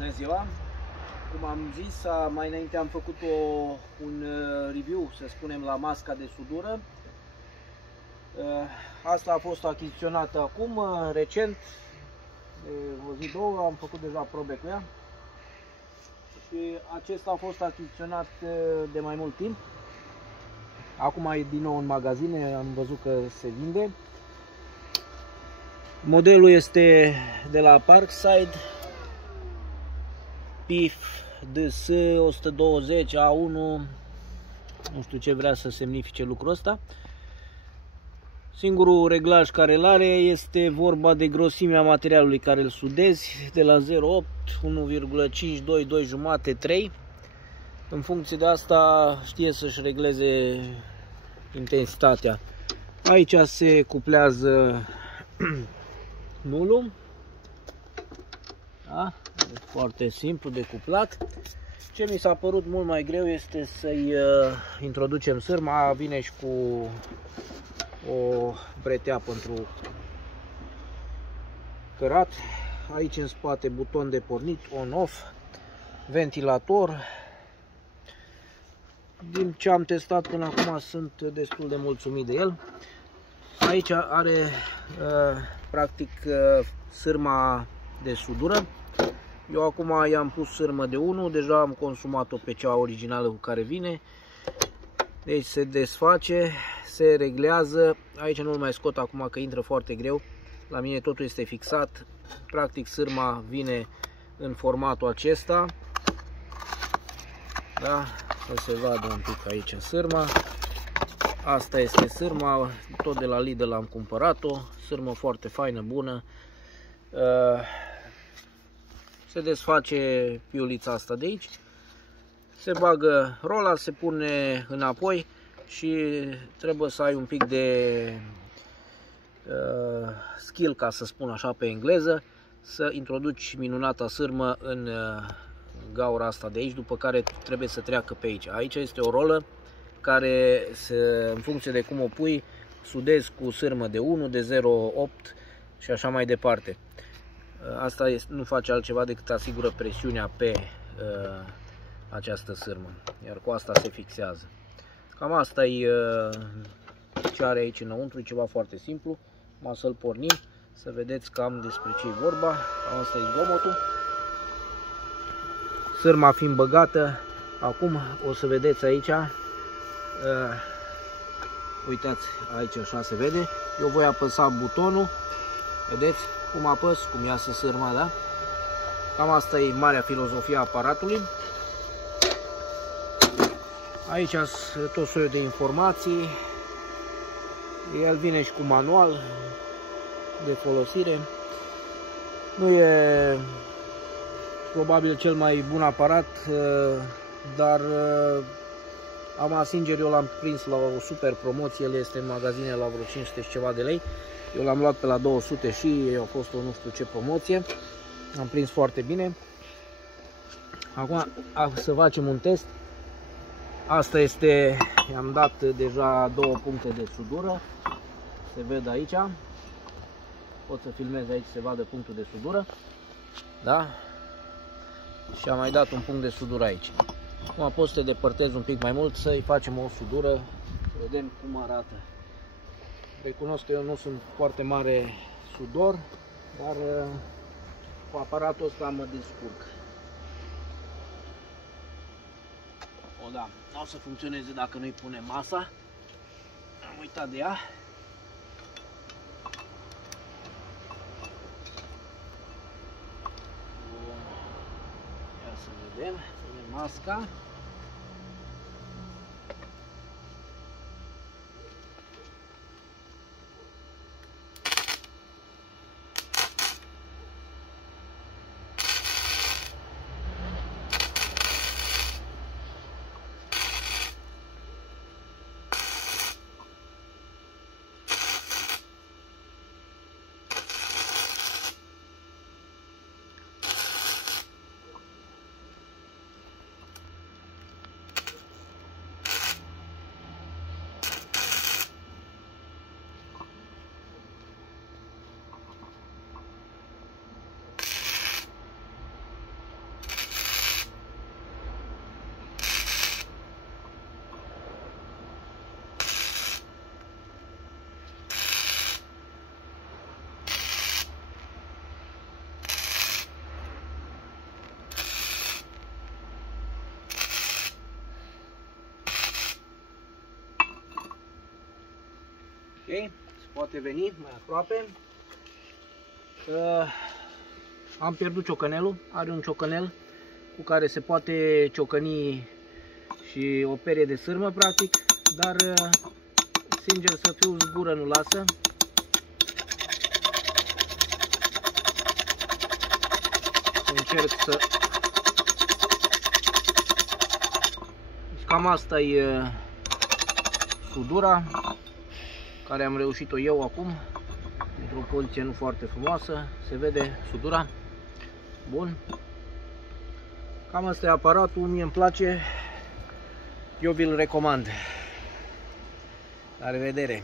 Bună ziua! Cum am zis, mai înainte am făcut un review, să spunem, la masca de sudură. Asta a fost achiziționată acum, recent, de o zi, două, am făcut deja probe cu ea. Și acesta a fost achiziționat de mai mult timp. Acum e din nou în magazine, am văzut că se vinde. Modelul este de la Parkside, PIF DS 120 A1, nu știu ce vrea să semnifice lucrul ăsta. Singurul reglaj care îl are este vorba de grosimea materialului care îl sudezi, de la 0,8, 1,5, 2, 2,5, 3. În funcție de asta știe să-și regleze intensitatea. Aici se cuplează nulul. Da? Foarte simplu de cuplat. Ce mi s-a părut mult mai greu este să-i introducem sârma. Vine și cu o bretea pentru cărat. Aici în spate buton de pornit, on-off, ventilator. Din ce am testat până acum sunt destul de mulțumit de el. Aici are practic sârma de sudură. Eu acum i-am pus sârmă de 1, deja am consumat-o pe cea originală cu care vine. Deci se desface, se reglează. Aici nu-l mai scot acum că intră foarte greu. La mine totul este fixat. Practic sârma vine în formatul acesta. Da? O să vadă un pic aici sârma. Asta este sârma, tot de la Lidl am cumpărat-o. Sârmă foarte faină, bună. Se desface piulița asta de aici. Se bagă rola, se pune înapoi și trebuie să ai un pic de skill, ca să spun așa pe engleză, să introduci minunata sârmă în gaura asta de aici, după care trebuie să treacă pe aici. Aici este o rolă care, în funcție de cum o pui, sudezi cu sârmă de 1, de 0,8 și așa mai departe. Asta nu face altceva decât asigură presiunea pe această sârmă, iar cu asta se fixează. Cam asta e ce are aici înăuntru, e ceva foarte simplu. Acum să-l pornim, să vedeți cam despre ce e vorba. Asta e zgomotul. Sârma fiind băgată, acum o să vedeți aici, uitați aici, așa se vede. Eu voi apăsa butonul, vedeți cum apăs, cum iasă sârma, da? Cam asta e marea filozofie a aparatului. Aici sunt tot soiul de informații. El vine și cu manual de folosire. Nu e probabil cel mai bun aparat, dar am sincer, eu l-am prins la o super promoție. El este în magazine la vreo 500 și ceva de lei. Eu l-am luat pe la 200 și a fost o nu știu ce promoție. Am prins foarte bine. Acum să facem un test. Asta este, i-am dat deja 2 puncte de sudură. Se vede aici. Pot să filmez aici, se vadă punctul de sudură. Da? Și am mai dat un punct de sudură aici. Acum pot să te depărtez un pic mai mult, să-i facem o sudură, să vedem cum arată. Recunosc că eu nu sunt foarte mare sudor, dar cu aparatul ăsta mă descurc. O, da, nu o să funcționeze dacă nu-i punem masa. Am uitat de ea. Ia să vedem, punem masca. se poate veni mai aproape. Am pierdut ciocănelul, are un ciocănel cu care se poate ciocăni și o perie de sârmă practic, dar sincer să fiu, zgură nu lasă. Încerc să... Deci cam asta e sudura care am reușit-o eu acum, într-o poziție nu foarte frumoasă, se vede sudura. Bun. Cam asta e aparatul, mie îmi place, eu vi-l recomand. La revedere!